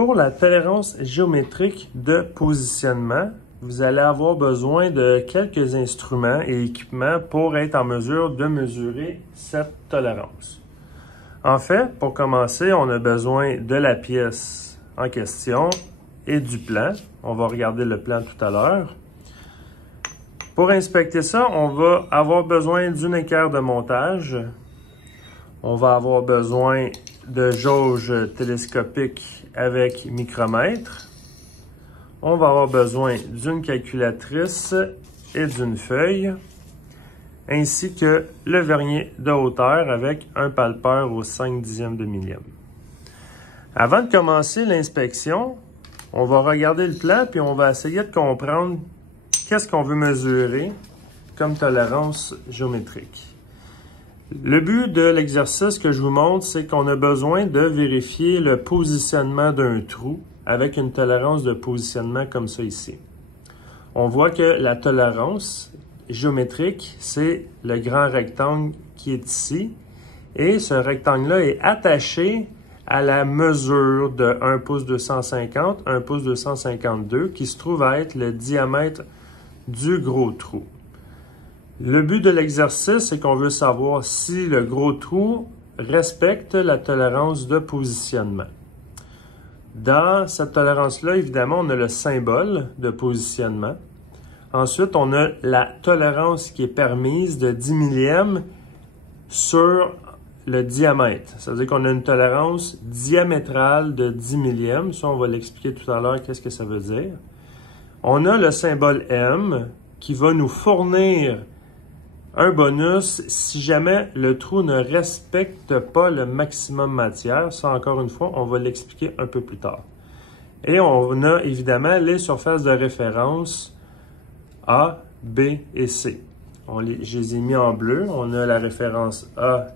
Pour la tolérance géométrique de positionnement, vous allez avoir besoin de quelques instruments et équipements pour être en mesure de mesurer cette tolérance. En fait, pour commencer, on a besoin de la pièce en question et du plan. On va regarder le plan tout à l'heure. Pour inspecter ça, on va avoir besoin d'une équerre de montage. On va avoir besoin de jauge télescopique avec micromètre. On va avoir besoin d'une calculatrice et d'une feuille, ainsi que le vernier de hauteur avec un palpeur au 5/10 de millième. Avant de commencer l'inspection, on va regarder le plan puis on va essayer de comprendre qu'est-ce qu'on veut mesurer comme tolérance géométrique. Le but de l'exercice que je vous montre, c'est qu'on a besoin de vérifier le positionnement d'un trou avec une tolérance de positionnement comme ça ici. On voit que la tolérance géométrique, c'est le grand rectangle qui est ici. Et ce rectangle-là est attaché à la mesure de 1 pouce 250, 1 pouce 252, qui se trouve à être le diamètre du gros trou. Le but de l'exercice, c'est qu'on veut savoir si le gros trou respecte la tolérance de positionnement. Dans cette tolérance-là, évidemment, on a le symbole de positionnement. Ensuite, on a la tolérance qui est permise de 10 millièmes sur le diamètre. Ça veut dire qu'on a une tolérance diamétrale de 10 millièmes. Ça, on va l'expliquer tout à l'heure, qu'est-ce que ça veut dire. On a le symbole M qui va nous fournir un bonus si jamais le trou ne respecte pas le maximum matière. Ça, encore une fois, on va l'expliquer un peu plus tard. Et on a évidemment les surfaces de référence A, B et C. Je les ai mis en bleu. On a la référence A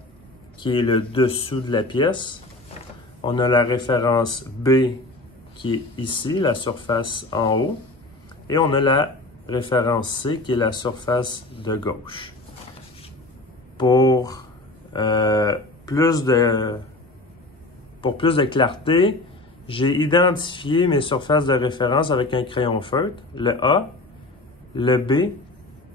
qui est le dessous de la pièce. On a la référence B qui est ici, la surface en haut. Et on a la référence C qui est la surface de gauche. Pour plus de clarté, j'ai identifié mes surfaces de référence avec un crayon feutre, le A, le B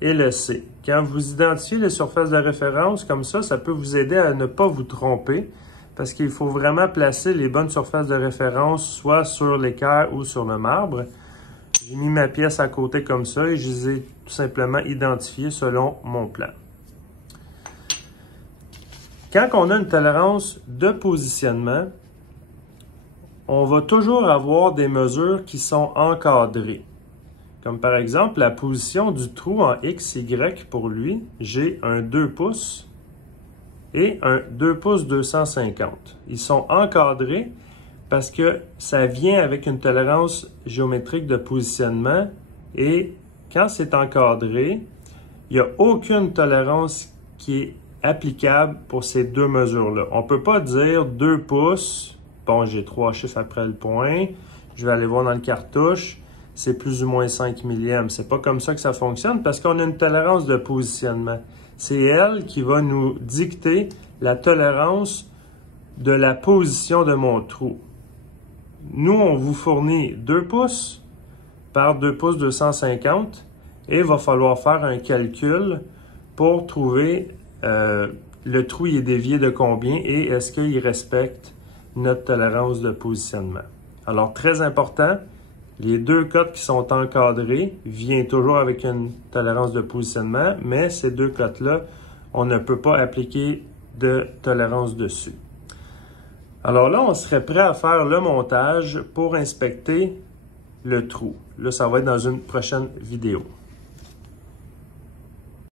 et le C. Quand vous identifiez les surfaces de référence comme ça peut vous aider à ne pas vous tromper parce qu'il faut vraiment placer les bonnes surfaces de référence soit sur l'équerre ou sur le marbre. J'ai mis ma pièce à côté comme ça et je les ai tout simplement identifiées selon mon plan. Quand on a une tolérance de positionnement, on va toujours avoir des mesures qui sont encadrées. Comme par exemple, la position du trou en X, Y pour lui, j'ai un 2 pouces et un 2 pouces 250. Ils sont encadrés parce que ça vient avec une tolérance géométrique de positionnement et quand c'est encadré, il n'y a aucune tolérance qui est applicable pour ces deux mesures-là. On ne peut pas dire 2 pouces, bon, j'ai 3 chiffres après le point, je vais aller voir dans le cartouche, c'est plus ou moins 5 millièmes. C'est pas comme ça que ça fonctionne parce qu'on a une tolérance de positionnement. C'est elle qui va nous dicter la tolérance de la position de mon trou. Nous, on vous fournit 2 pouces par 2 pouces 250 et il va falloir faire un calcul pour trouver le trou il est dévié de combien et est-ce qu'il respecte notre tolérance de positionnement. Alors, très important, les deux cotes qui sont encadrés viennent toujours avec une tolérance de positionnement, mais ces deux cotes-là, on ne peut pas appliquer de tolérance dessus. Alors là, on serait prêt à faire le montage pour inspecter le trou. Là, ça va être dans une prochaine vidéo.